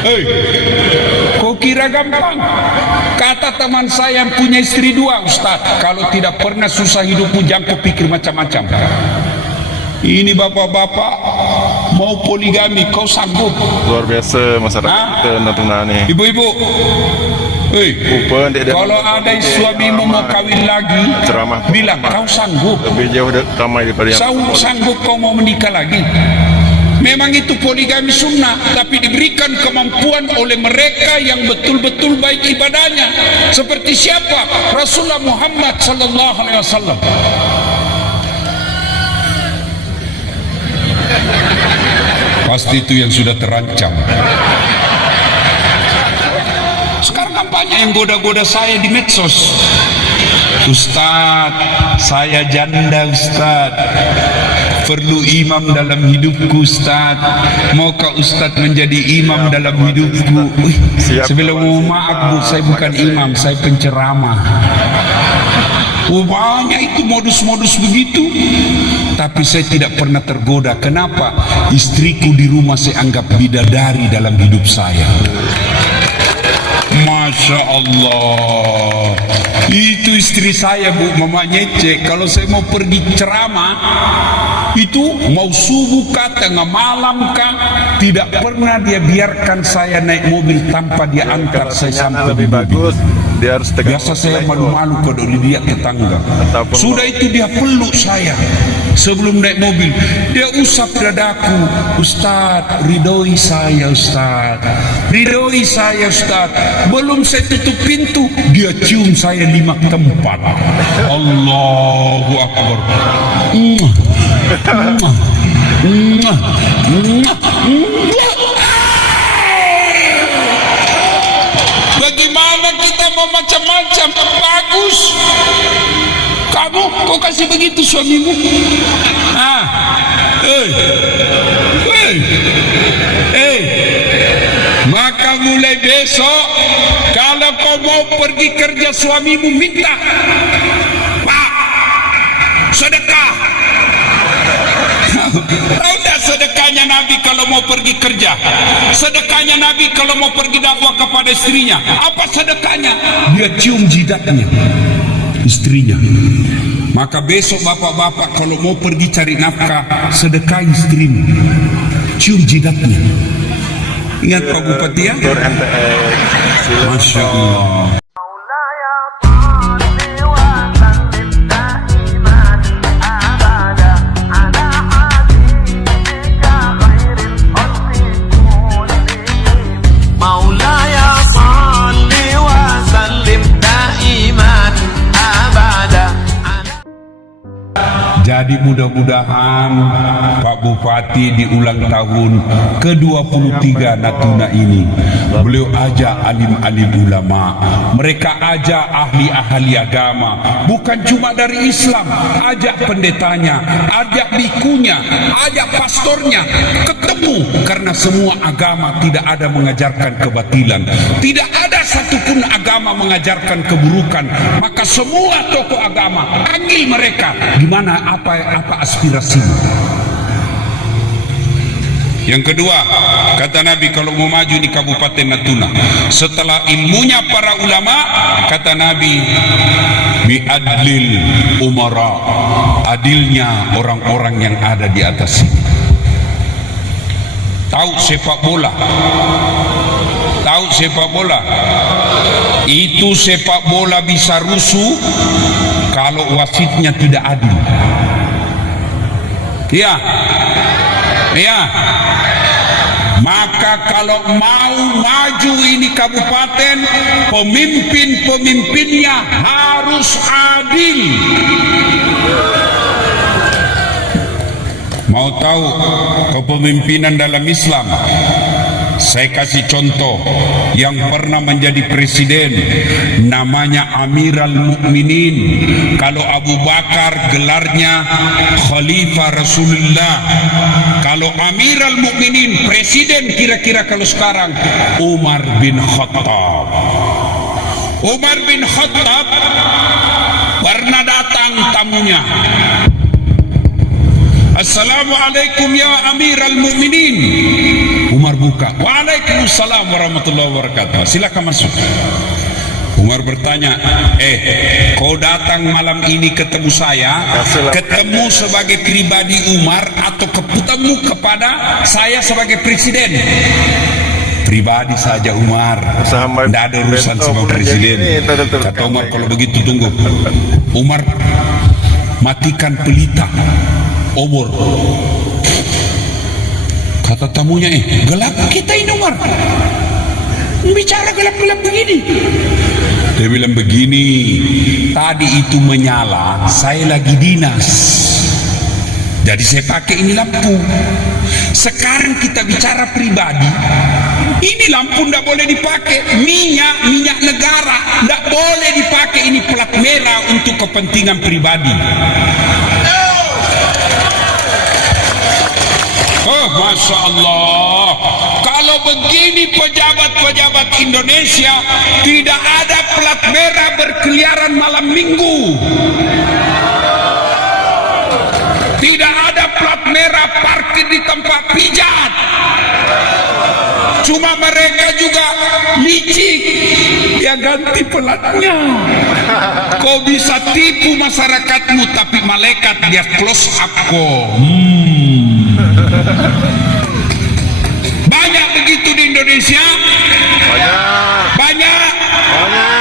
Hei, kau kira gampang? Kata teman saya yang punya istri 2, Ustaz, kalau tidak pernah susah hidupmu jangan kau pikir macam-macam. Ini bapak-bapak mau poligami, kau sanggup? Luar biasa masyarakat kita Natuna nih. Ibu-ibu, hei, kalau ada suamimu mau kawin lagi, ceramah bilang kau sanggup. Lebih jauh ramai daripada yang sanggup kau mau menikah lagi. Memang itu poligami sunnah, tapi diberikan kemampuan oleh mereka yang betul-betul baik ibadahnya. Seperti siapa? Rasulullah Muhammad sallallahu alaihi wasallam. Pasti itu yang sudah terancam. Sekarang kan banyak yang goda-goda saya di medsos. Ustaz, saya janda Ustaz, perlu imam dalam hidupku Ustaz. Maukah Ustaz menjadi imam dalam hidupku? Sebelum maaf Bu, saya bukan imam, saya penceramah. Banyak itu modus-modus begitu. Tapi saya tidak pernah tergoda. Kenapa? Istriku di rumah saya anggap bidadari dalam hidup saya. Masya Allah. Itu istri saya Bu, Mama Nyece. Kalau saya mau pergi ceramah, itu mau subuh kah, tengah malam kah, tidak pernah dia biarkan saya naik mobil tanpa dia antar saya sampai lebih bagus. Dia harus biasa saya malu-malu kalau dilihat tetangga. Sudah itu dia peluk saya sebelum naik mobil. Dia usap dadaku. Ustaz, ridhoi saya Ustaz, ridhoi saya Ustaz. Belum saya tutup pintu, dia cium saya 5 tempat. Allahu Akbar. Bagaimana kita mau macam-macam? Bagus. Kamu kok kasih begitu suamimu? Maka mulai besok kalau kau mau pergi kerja suamimu minta, Pak, sedekah. Tahu tak sedekahnya Nabi kalau mau pergi kerja? Sedekahnya Nabi kalau mau pergi dakwah kepada istrinya. Apa sedekahnya? Dia cium jidatnya istrinya. Maka besok bapak-bapak kalau mau pergi cari nafkah, sedekah istrimu, cium jidatnya. Ingat Pak Bupati ya? Masya Allah. Jadi mudah-mudahan Pak Bupati di ulang tahun ke-23 Natuna ini, beliau ajak alim-alim ulama, mereka ajak ahli-ahli agama, bukan cuma dari Islam, ajak pendetanya, ajak bikunya, ajak pastornya, ketemu, karena semua agama tidak ada mengajarkan kebatilan, tidak ada satupun agama mengajarkan keburukan. Maka semua tokoh agama panggil mereka, gimana, apa aspirasimu. Yang kedua, kata Nabi kalau mau maju di Kabupaten Natuna, setelah ilmunya para ulama, kata Nabi, biadlil umara, adilnya orang-orang yang ada di atas sini. Tahu sepak bola? Tahu sepak bola? Itu sepak bola bisa rusuh kalau wasitnya tidak adil. Iya, iya. Maka kalau mau maju ini kabupaten, pemimpin-pemimpinnya harus adil. Mau tahu kepemimpinan dalam Islam? Saya kasih contoh yang pernah menjadi presiden, namanya Amirul Mukminin. Kalau Abu Bakar gelarnya Khalifah Rasulullah. Kalau Amirul Mukminin presiden kira-kira kalau sekarang Umar bin Khattab. Umar bin Khattab pernah datang tamunya. Assalamualaikum ya Amiral Mukminin. Umar buka. Waalaikumsalam warahmatullahi wabarakatuh. Silakan masuk. Umar bertanya, kau datang malam ini ketemu saya, ketemu sebagai pribadi Umar atau ketemu kepada saya sebagai presiden? Pribadi saja Umar, tidak ada urusan sama presiden. Kata Umar, kalau begitu tunggu. Umar matikan pelita obor. Kata tamunya, gelap kita ini Umar, bicara gelap-gelap begini. Dia bilang begini, tadi itu menyala, saya lagi dinas, jadi saya pakai ini lampu. Sekarang kita bicara pribadi, ini lampu tidak boleh dipakai. Minyak negara tidak boleh dipakai. Ini plat merah untuk kepentingan pribadi. Oh, Masya Allah. Kalau begini pejabat-pejabat Indonesia, tidak ada plat merah berkeliaran malam minggu, tidak ada plat merah parkir di tempat pijat. Cuma mereka juga licik, dia ganti pelatnya. Kau bisa tipu masyarakatmu, tapi malaikat dia close up kok. Banyak begitu di Indonesia. Banyak.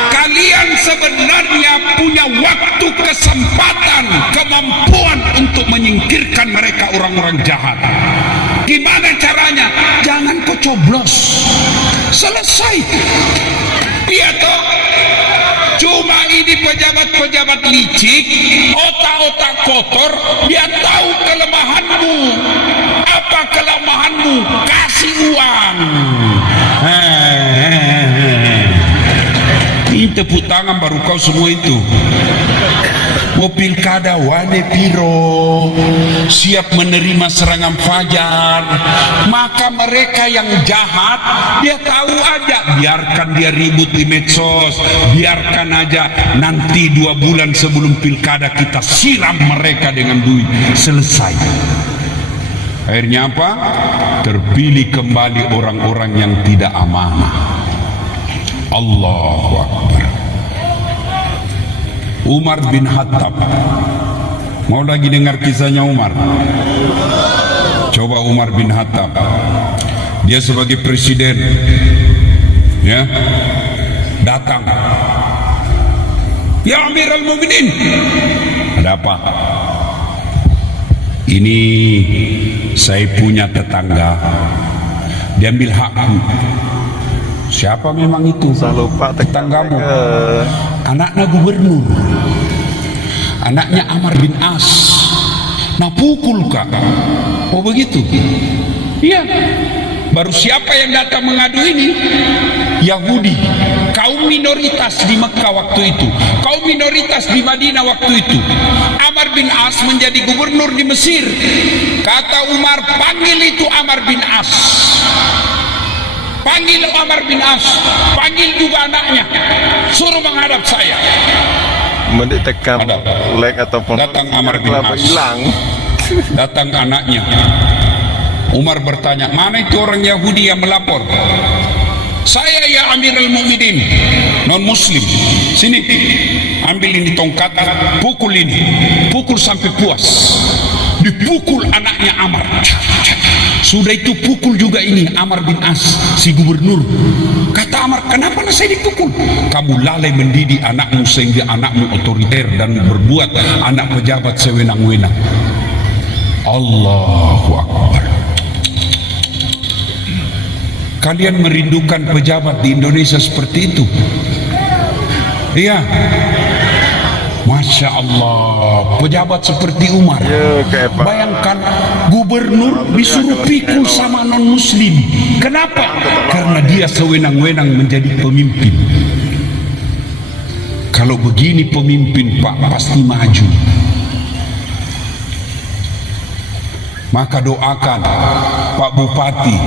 Kalian sebenarnya punya waktu, kesempatan, kemampuan untuk menyingkirkan mereka, orang-orang jahat. Gimana caranya? Jangan kau coblos, selesai. Dia toh cuma ini pejabat-pejabat licik, otak-otak kotor. Dia tahu kelemahanmu. Apa kelemahanmu? Kasih uang. Ini tepuk tangan baru kau semua itu. Mau pilkada wane piro, siap menerima serangan fajar. Maka mereka yang jahat, dia tahu aja, biarkan dia ribut di medsos, biarkan aja. Nanti 2 bulan sebelum pilkada kita siram mereka dengan duit, selesai. Akhirnya apa? Terpilih kembali orang-orang yang tidak amanah. Allahu Akbar. Umar bin Khattab. Mau lagi dengar kisahnya Umar? Coba Umar bin Khattab. Dia sebagai presiden, ya, datang. Ya Amirul Mukminin, ada apa? Ini saya punya tetangga, dia ambil hakku. Siapa memang itu? Lupa tetanggamu. Anaknya gubernur, anaknya Amr bin As. Nah pukul kak. Oh begitu? Iya. Baru siapa yang datang mengadu ini? Yahudi, kaum minoritas di Mekah waktu itu, kaum minoritas di Madinah waktu itu. Amr bin As menjadi gubernur di Mesir. Kata Umar, panggil itu Amr bin As. Panggil Amr bin As, panggil juga anaknya, suruh menghadap saya. Mendetekan lag ataupun datang Amr bin As, hilang. datang anaknya. Umar bertanya, mana itu orang Yahudi yang melapor? Saya ya Amirul Mukminin, non muslim. Sini, ambil ini tongkat, pukul ini, pukul sampai puas. Dipukul anaknya Amr. Sudah itu pukul juga ini Amr bin As, si gubernur. Kata Amr, kenapa saya dipukul? Kamu lalai mendidik anakmu sehingga anakmu otoriter dan berbuat anak pejabat sewenang-wenang. Allahu Akbar. Kalian merindukan pejabat di Indonesia seperti itu? Iya. Masya Allah, pejabat seperti Umar. Bayangkan gubernur disuruh pikul sama non muslim. Kenapa? Karena dia sewenang-wenang menjadi pemimpin. Kalau begini pemimpin Pak pasti maju. Maka doakan Pak Bupati,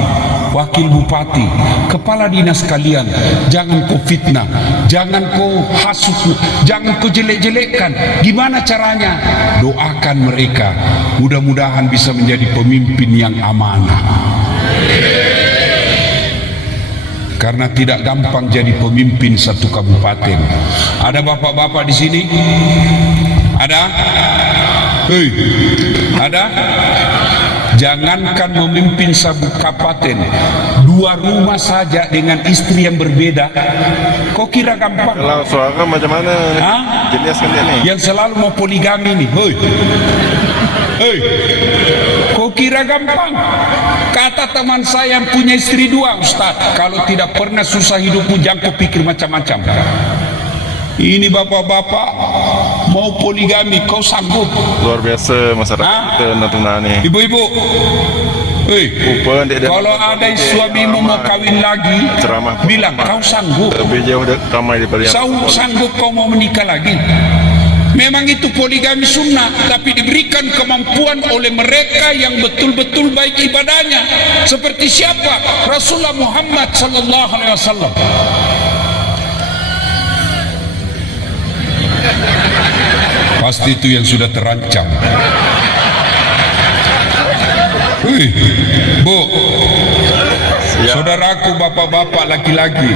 Wakil Bupati, Kepala Dinas kalian, jangan kau fitnah, jangan kau hasut, jangan kau jelek-jelekkan. Gimana caranya? Doakan mereka, mudah-mudahan bisa menjadi pemimpin yang amanah. Karena tidak gampang jadi pemimpin satu kabupaten. Ada bapak-bapak di sini? Ada? Hei, ada? Jangankan memimpin satu kabupaten, 2 rumah saja dengan istri yang berbeda, kau kira gampang? Kalau suara macam mana? Hah? Jelaskan dia nih. Yang selalu mau poligami nih, hei, hei, kau kira gampang? Kata teman saya yang punya istri 2, Ustaz, kalau tidak pernah susah hidupmu, jangan kau pikir macam-macam. Ini bapak-bapak mau poligami, kau sanggup? Luar biasa masyarakat kita Natuna nih. Ibu-ibu, kalau ada suamimu mau kawin lagi, bilang kau sanggup. Lebih jauh ramai daripada yang sanggup kau mau menikah lagi. Memang itu poligami sunnah, tapi diberikan kemampuan oleh mereka yang betul-betul baik ibadahnya. Seperti siapa? Rasulullah Muhammad sallallahu alaihi wasallam. Pasti itu yang sudah terancam. Bu, saudaraku, bapak-bapak, laki-laki,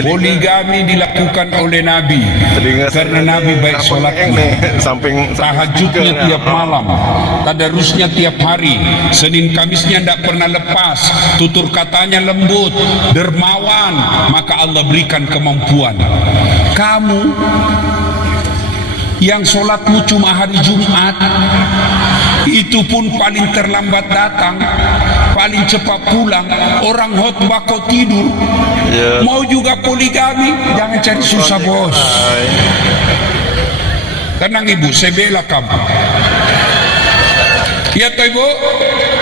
poligami dilakukan oleh Nabi. Karena Nabi baik sholatnya, tahajudnya tiap malam, tadarusnya tiap hari, Senin Kamisnya tidak pernah lepas, tutur katanya lembut, dermawan. Maka Allah berikan kemampuan. Kamu yang sholatmu cuma hari Jumat, itu pun paling terlambat datang, paling cepat pulang, orang khotbah kau tidur, mau juga poligami, jangan cari susah bos. Tenang ibu, saya bela kamu. Ya toh ibu?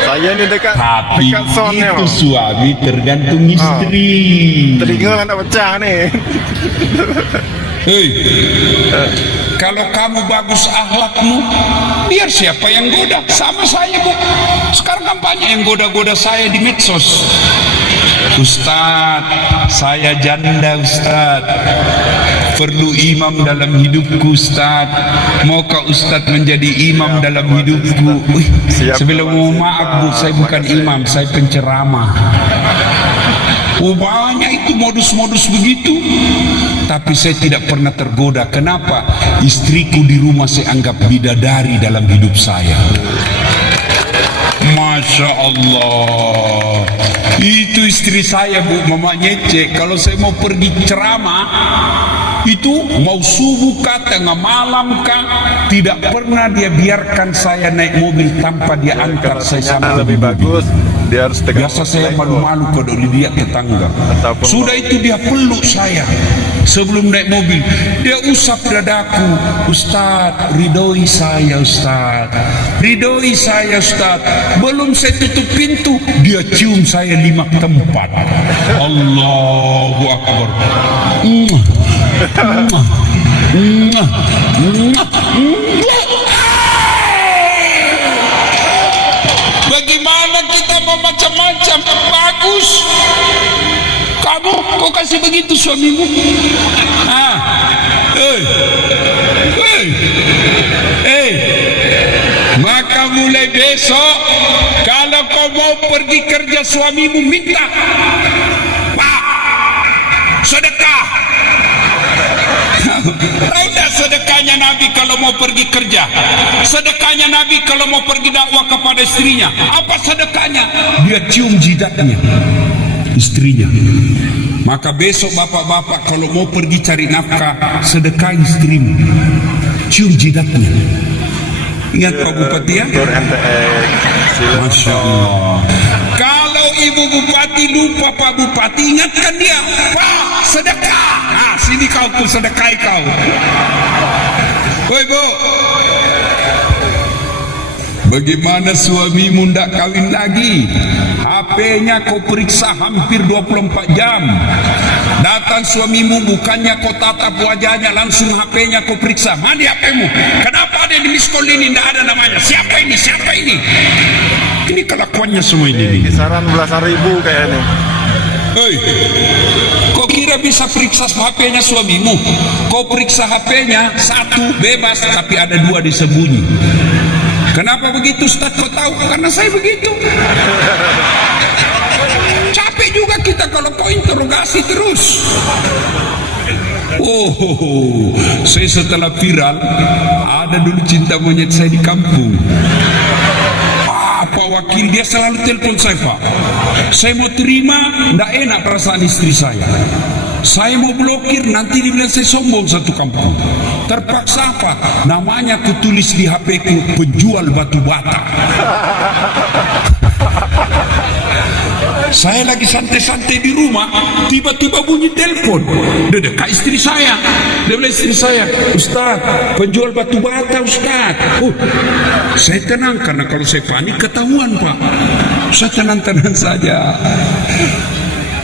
Saya ini dekat. Tapi dekat itu suami tergantung istri. Telinga nak pecah nih. Hei, kalau kamu bagus akhlakmu, biar siapa yang goda. Sama saya bu, sekarang kan banyak yang goda-goda saya di medsos. Ustaz, saya janda Ustaz, perlu imam dalam hidupku Ustaz. Maukah Ustaz menjadi imam dalam hidupku? Sebelum maaf bu, saya bukan imam, saya penceramah. Banyak itu modus-modus begitu. Tapi saya tidak pernah tergoda. Kenapa? Istriku di rumah saya anggap bidadari dalam hidup saya. Masya Allah. Itu istri saya bu, Mama Nyece. Kalau saya mau pergi ceramah, itu mau subuh kah, tengah malam kah, tidak pernah dia biarkan saya naik mobil tanpa dia antar saya sampai lebih bagus. Dia harus biasa saya malu-malu kalau dilihat tetangga. Sudah itu dia peluk saya sebelum naik mobil, dia usap dadaku. Ustaz, ridhoi saya Ustaz, ridhoi saya Ustaz. Belum saya tutup pintu, dia cium saya 5 tempat. Allahu Akbar. Bagaimana kita mau macam-macam? Bagus. Kamu kok kasih begitu suamimu? Maka mulai besok, kalau kau mau pergi kerja, suamimu minta, Pak, sedekah. Tahu sedekahnya Nabi kalau mau pergi kerja? Sedekahnya Nabi kalau mau pergi dakwah kepada istrinya, apa sedekahnya? Dia cium jidatnya istrinya. Maka besok bapak-bapak kalau mau pergi cari nafkah, sedekah istrimu, cium jidatnya. Ingat Pak Bupati ya? Masya Allah. Kalau Ibu Bupati lupa Pak Bupati, ingatkan dia, Pak, sedekah. Nah, sini kau tuh sedekahi kau. Woi Bu, bagaimana suamimu ndak kawin lagi? HP-nya kau periksa hampir 24 jam. Datang suamimu, bukannya kau tatap wajahnya, langsung HP-nya kau periksa. Mana HP-mu? Kenapa ada di miss call ini? Tidak ada namanya. Siapa ini? Siapa ini? Ini kelakuannya semua ini. Kisaran belasan ribu kayaknya. Hei, kau kira bisa periksa HP-nya suamimu? Kau periksa HP-nya, satu bebas, tapi ada dua disembunyi. Kenapa begitu, Ustaz? Kau tahu? Karena saya begitu. Capek juga kita kalau kau interogasi terus. Oh, saya setelah viral, ada dulu cinta monyet saya di kampung. Pak Wakil, dia selalu telepon saya, Pak. Saya mau terima, tidak enak perasaan istri saya. Saya mau blokir, nanti dibilang saya sombong satu kampung. Terpaksa apa? Namanya aku tulis di HP ku, penjual batu bata. Saya lagi santai-santai di rumah, tiba-tiba bunyi telepon. Dia dekat istri saya. Dia bilang istri saya, Ustaz, penjual batu bata, Ustaz. Saya tenang karena kalau saya panik ketahuan, Pak. Saya tenang-tenang saja.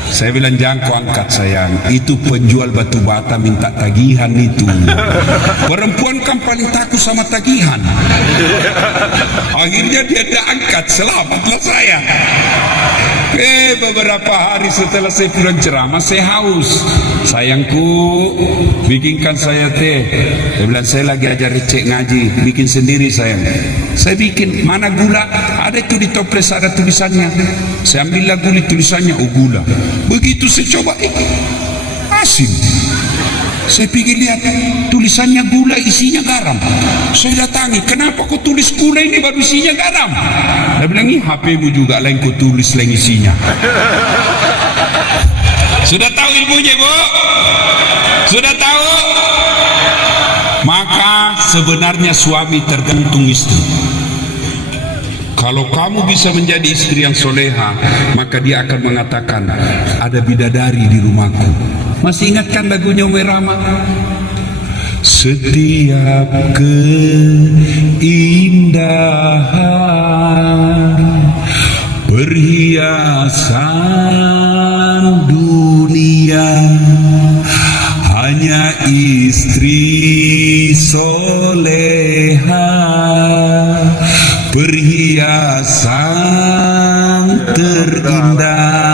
Saya bilang jangan kau angkat sayang, itu penjual batu bata minta tagihan itu. Perempuan kan paling takut sama tagihan. Akhirnya dia tidak angkat, selamatlah saya. Beberapa hari setelah saya pulang ceramah, saya haus. Sayangku, bikinkan saya teh. Dia bilang saya lagi ajar cek ngaji, bikin sendiri sayang. Saya bikin, mana gula? Ada itu di toples, ada tulisannya. Saya ambillah gula, tulisannya gula. Begitu saya coba, asin. Saya pikir lihat tulisannya gula, isinya garam. Saya datangi, kenapa kau tulis gula ini baru isinya garam? Dia bilang, ini HP-mu juga lain kau tulis lain isinya. Sudah tahu ilmunya, Bu? Sudah tahu? Maka sebenarnya suami tergantung istri. Kalau kamu bisa menjadi istri yang soleha, maka dia akan mengatakan, ada bidadari di rumahku. Masih ingatkan lagunya Umi Rama? Setiap keindahan perhiasan dunia hanya istri soleha, perhiasan terindah.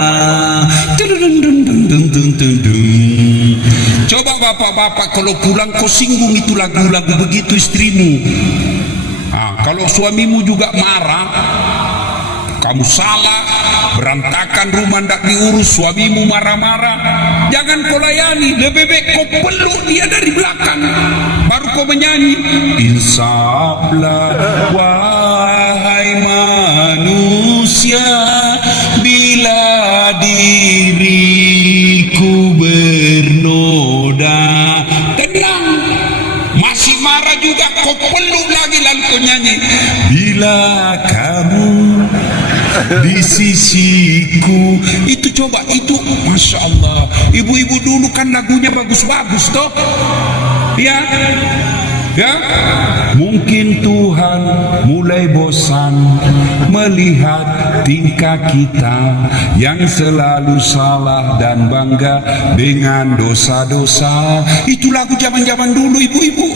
Coba bapak-bapak kalau pulang kau singgung itu lagu-lagu begitu istrimu. Kalau suamimu juga marah, kamu salah, berantakan rumah tidak diurus, suamimu marah-marah, jangan kau layani, lebih baik kau peluk dia dari belakang, baru kau menyanyi. Insaflah wahai manusia, bila diriku bernoda. Tenang, masih marah juga kau peluk lagi, lalu kau nyanyi. Bila kamu di sisiku, itu coba, itu Masya Allah. Ibu-ibu dulu kan lagunya bagus-bagus toh, ya. Mungkin Tuhan mulai bosan melihat tingkah kita yang selalu salah dan bangga dengan dosa-dosa. Itu lagu zaman-zaman dulu ibu-ibu.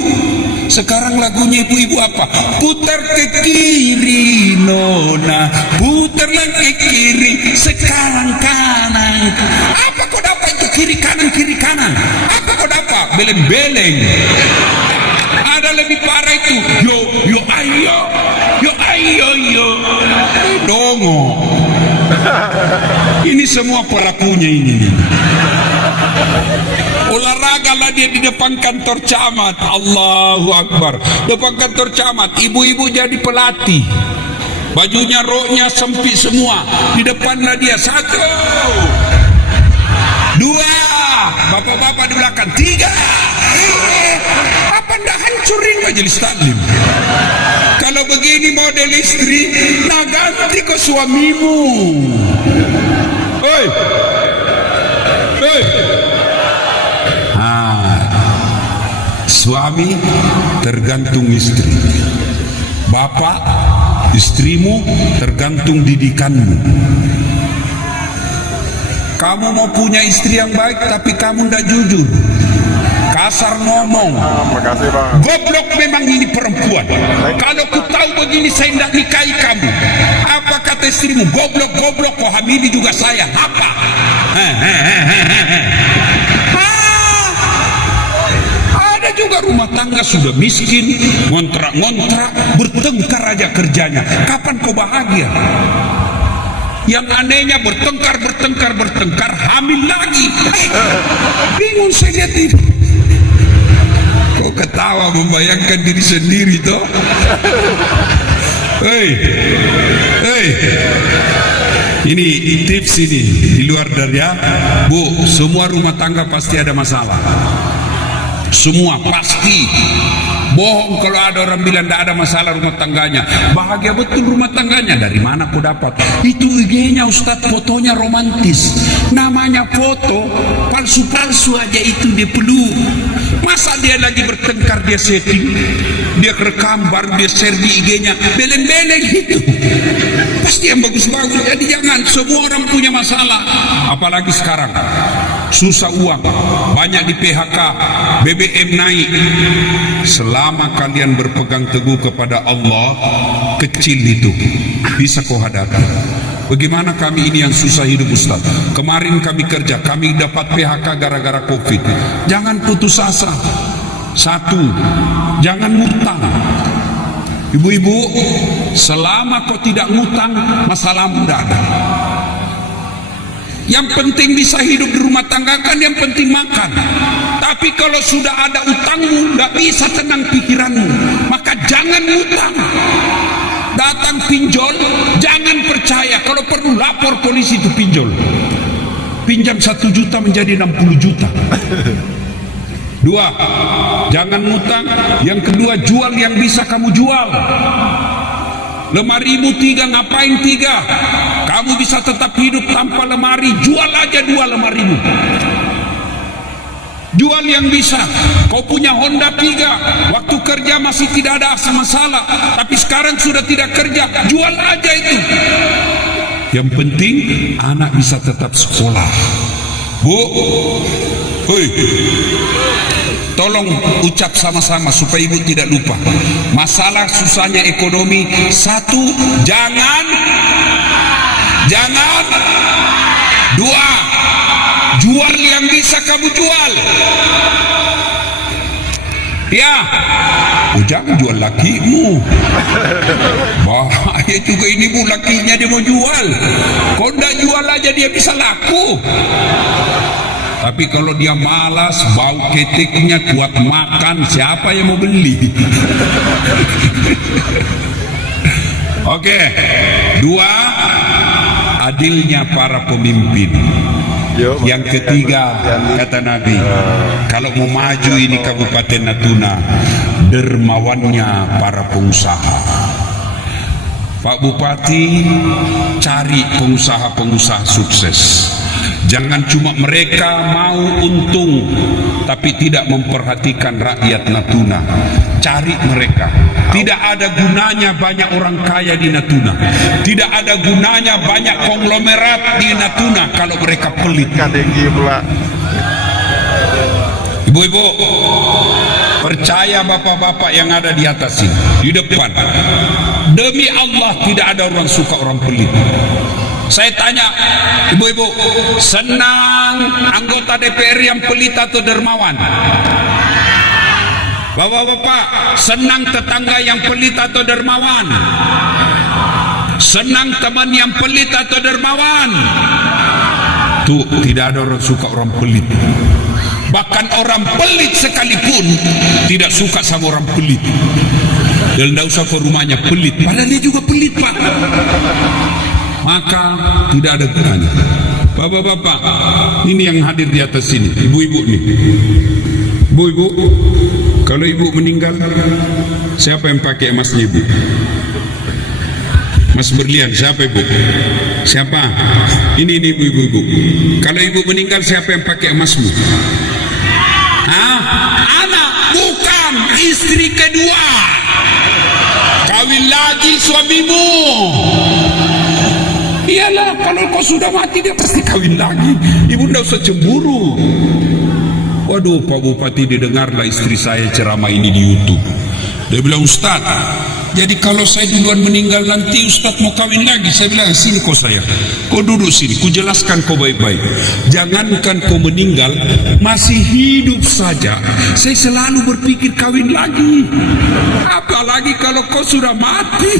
Sekarang lagunya ibu-ibu apa? Putar ke kiri nona, putar lagi ke kiri, sekarang kanan. Apa kau dapat itu kiri kanan Apa kau dapat? Beleng-beleng. Ada lebih parah itu. Yo ayo dongo. Ini semua pelakunya ini. Olahraga lah dia di depan kantor camat. Allahu Akbar. Depan kantor camat, ibu-ibu jadi pelatih. Bajunya roknya sempit semua. Di depanlah dia, 1, 2, bapak-bapak di belakang, 3. Apa ndak hancurin majelis taklim? Kalau begini model istri, nah ganti ke suamimu. Hei. Suami tergantung istri, bapak istrimu tergantung didikanmu. Kamu mau punya istri yang baik tapi kamu tidak jujur, kasar ngomong. Makasih bang. Goblok memang ini perempuan. Kalau ku tahu begini saya tidak nikahi kamu. Apa kata istrimu? Goblok, goblok, kau hamili juga saya. Apa? Ada juga rumah tangga sudah miskin, ngontrak-ngontrak, bertengkar aja kerjanya. Kapan kau bahagia? Yang anehnya bertengkar, hamil lagi. Bingung saya lihat ini. Kau ketawa membayangkan diri sendiri toh. Hei, ini tips ini di luar dari ya, Bu. Semua rumah tangga pasti ada masalah. Semua pasti. Bohong kalau ada orang bilang tidak ada masalah rumah tangganya. Bahagia betul rumah tangganya. Dari mana kau dapat? Itu IG-nya Ustadz, fotonya romantis. Namanya foto, palsu-palsu aja itu dia peluk. Masa dia lagi bertengkar dia setting, dia rekam baru dia share di IG-nya, beleng-beleng gitu. Pasti yang bagus-bagus. Jadi jangan, semua orang punya masalah. Apalagi sekarang susah uang, banyak di PHK, BBM naik. Selama kalian berpegang teguh kepada Allah, kecil itu bisa kau hadapi. Bagaimana kami ini yang susah hidup Ustaz? Kemarin kami kerja, kami dapat PHK gara-gara COVID. Jangan putus asa. Satu, jangan ngutang. Ibu-ibu, selama kau tidak ngutang, masalahmu tidak ada. Yang penting bisa hidup di rumah tangga kan, yang penting makan. Tapi kalau sudah ada utangmu, nggak bisa tenang pikiranmu. Maka jangan utang. Datang pinjol, jangan percaya. Kalau perlu lapor polisi itu pinjol. Pinjam 1 juta menjadi 60 juta. 2, jangan ngutang. Yang kedua, jual yang bisa kamu jual. Lemarimu 3, ngapain 3? Kamu bisa tetap hidup tanpa lemari, jual aja 2 lemarimu. Jual yang bisa. Kau punya Honda 3, waktu kerja masih tidak ada masalah, tapi sekarang sudah tidak kerja, jual aja itu. Yang penting anak bisa tetap sekolah. Bu, hoi, tolong ucap sama-sama supaya ibu tidak lupa. Masalah susahnya ekonomi. 1, jangan. 2, jual yang bisa kamu jual. Ya, jangan jual lakimu. Bahaya juga ini bu, lakinya dia mau jual. Kau tidak jual aja dia bisa laku. Tapi kalau dia malas, bau keteknya, kuat makan, siapa yang mau beli? Oke, 2, adilnya para pemimpin. Yang ketiga, kata Nabi, kalau mau maju ini Kabupaten Natuna, dermawannya para pengusaha. Pak Bupati, cari pengusaha-pengusaha sukses. Jangan cuma mereka mau untung tapi tidak memperhatikan rakyat Natuna. Cari mereka. Tidak ada gunanya banyak orang kaya di Natuna. Tidak ada gunanya banyak konglomerat di Natuna kalau mereka pelit. Ibu-ibu, percaya bapak-bapak yang ada di atas ini, di depan. Demi Allah tidak ada orang suka orang pelit. Saya tanya, ibu-ibu, senang anggota DPR yang pelit atau dermawan? Bapak-bapak, senang tetangga yang pelit atau dermawan? Senang teman yang pelit atau dermawan? Tuh, tidak ada orang suka orang pelit. Bahkan orang pelit sekalipun tidak suka sama orang pelit. Dan tidak usah ke rumahnya pelit, padahal dia juga pelit, Pak. Maka tidak ada gunanya. Bapak-bapak, ini yang hadir di atas sini, ibu-ibu nih. Ibu-ibu, kalau ibu meninggal, siapa yang pakai emasnya ibu? Mas berlian, siapa ibu? Siapa? Ini ibu-ibu. Kalau ibu meninggal, siapa yang pakai emasmu? Hah? Anak, bukan istri kedua. Kawin lagi suamimu. Iyalah, kalau kau sudah mati dia pasti kawin lagi. Ibu tidak usah cemburu. Waduh, Pak Bupati, didengarlah istri saya ceramah ini di YouTube. Dia bilang, Ustaz, jadi kalau saya duluan meninggal nanti Ustaz mau kawin lagi. Saya bilang, sini kau saya, kau duduk sini, ku jelaskan kau baik-baik. Jangankan kau meninggal, masih hidup saja saya selalu berpikir kawin lagi. Apalagi kalau kau sudah mati.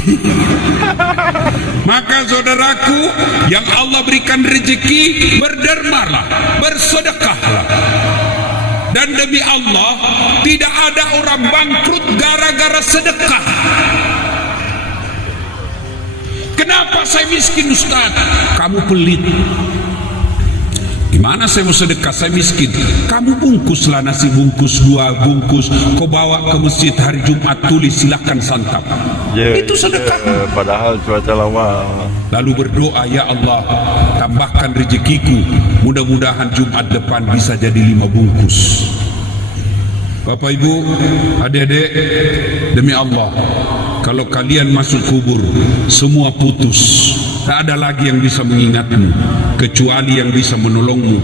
Maka saudaraku, yang Allah berikan rezeki, berdermalah, bersedekahlah. Dan demi Allah, tidak ada orang bangkrut gara-gara sedekah. Kenapa saya miskin, Ustaz? Kamu pelit. Gimana saya mau sedekah? Saya miskin. Kamu bungkuslah nasi bungkus, 2 bungkus, kau bawa ke masjid hari Jumat, tulis silahkan santap. Itu sedekah. Padahal cuaca lama. Lalu berdoa, ya Allah, tambahkan rezekiku, mudah-mudahan Jumat depan bisa jadi 5 bungkus. Bapak Ibu, adik-adik, demi Allah, kalau kalian masuk kubur, semua putus. Tak ada lagi yang bisa mengingatmu, kecuali yang bisa menolongmu.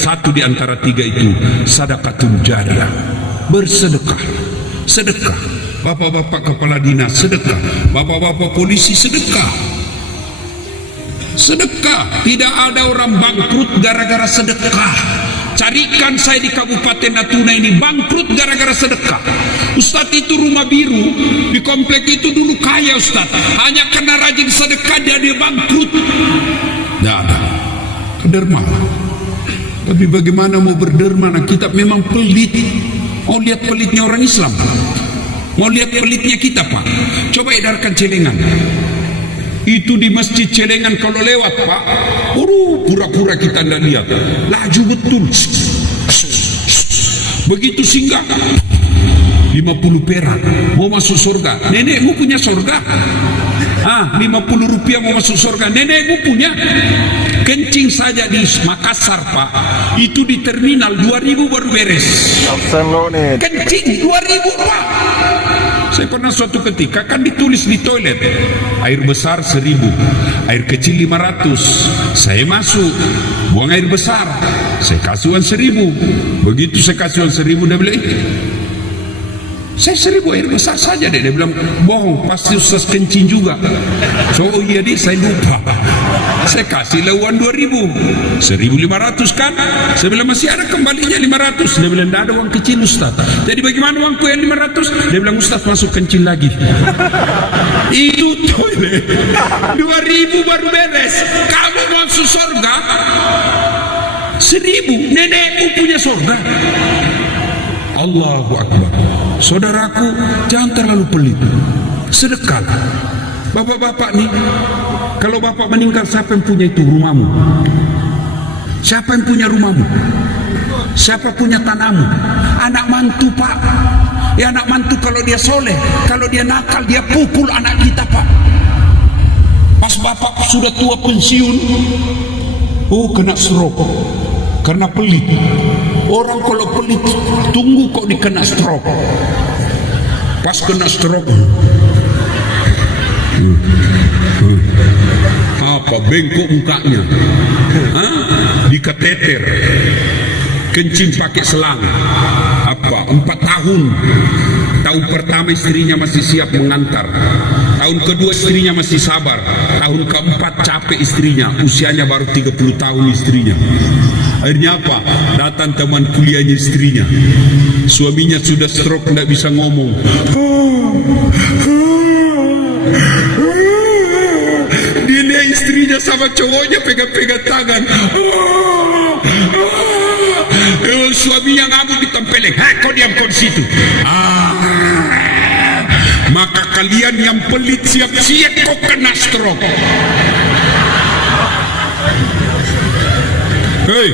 Satu di antara 3 itu, sadaqatun jariyah. Bersedekah, sedekah. Bapak-bapak kepala dinas, sedekah. Bapak-bapak polisi, sedekah. Sedekah. Tidak ada orang bangkrut gara-gara sedekah. Carikan saya di Kabupaten Natuna ini bangkrut gara-gara sedekah. Ustadz, itu rumah biru di komplek itu dulu kaya, Ustadz. Hanya karena rajin sedekah dia bangkrut. Tidak ada. Derma. Tapi bagaimana mau berderma? Kita memang pelit. Oh, lihat pelitnya orang Islam. Mau lihat pelitnya kita, Pak? Coba edarkan celengan. Itu di masjid celengan kalau lewat, Pak, pura-pura kita tidak lihat, laju betul. Begitu singgah, 50 perak, mau masuk surga. Nenekmu punya surga? 50 rupiah mau masuk surga. Nenekmu punya? Kencing saja di Makassar, Pak, itu di terminal 2.000 baru beres. Kencing 2.000, Pak. Saya pernah suatu ketika kan ditulis di toilet, air besar 1.000, air kecil 500. Saya masuk, buang air besar, saya kasih uang 1.000. Begitu saya kasih uang 1.000, dia bilang, saya 1.000 air besar saja deh. Dia bilang, bohong, pasti Ustaz kencing juga. So, oh iya deh, saya lupa. Saya kasihlah uang 2.000, 1.500 kan. Saya bilang, masih ada kembalinya 500. Dia bilang, tidak ada uang kecil, Ustaz. Jadi bagaimana uangku yang 500? Dia bilang, Ustaz masuk kencing lagi. Itu toilet 2.000 baru beres. Kamu masuk surga 1.000. Nenekmu punya surga. Allahu Akbar. Saudaraku, jangan terlalu pelit. Sedekahlah. Bapak-bapak nih, kalau bapak meninggal, siapa yang punya itu rumahmu? Siapa yang punya rumahmu? Siapa punya tanahmu? Anak mantu, Pak. Ya, anak mantu kalau dia soleh, kalau dia nakal, dia pukul anak kita, Pak. Pas bapak sudah tua pensiun, oh, kena stroke karena pelit. Orang kalau pelit, tunggu kok dikena stroke. Pas kena stroke, apa, bengkok mukanya, dikateter, kencing pakai selang, 4 tahun. Tahun pertama istrinya masih siap mengantar, tahun kedua istrinya masih sabar, tahun keempat capek istrinya, usianya baru 30 tahun istrinya. Akhirnya apa? Datang teman kuliahnya istrinya, suaminya sudah stroke, tidak bisa ngomong. Dia istrinya sama cowoknya pegang-pegang tangan. Suaminya ngamuk ditempeleng. Kau diam kau di situ. Maka kalian yang pelit siap-siap kau kena stroke. Hei.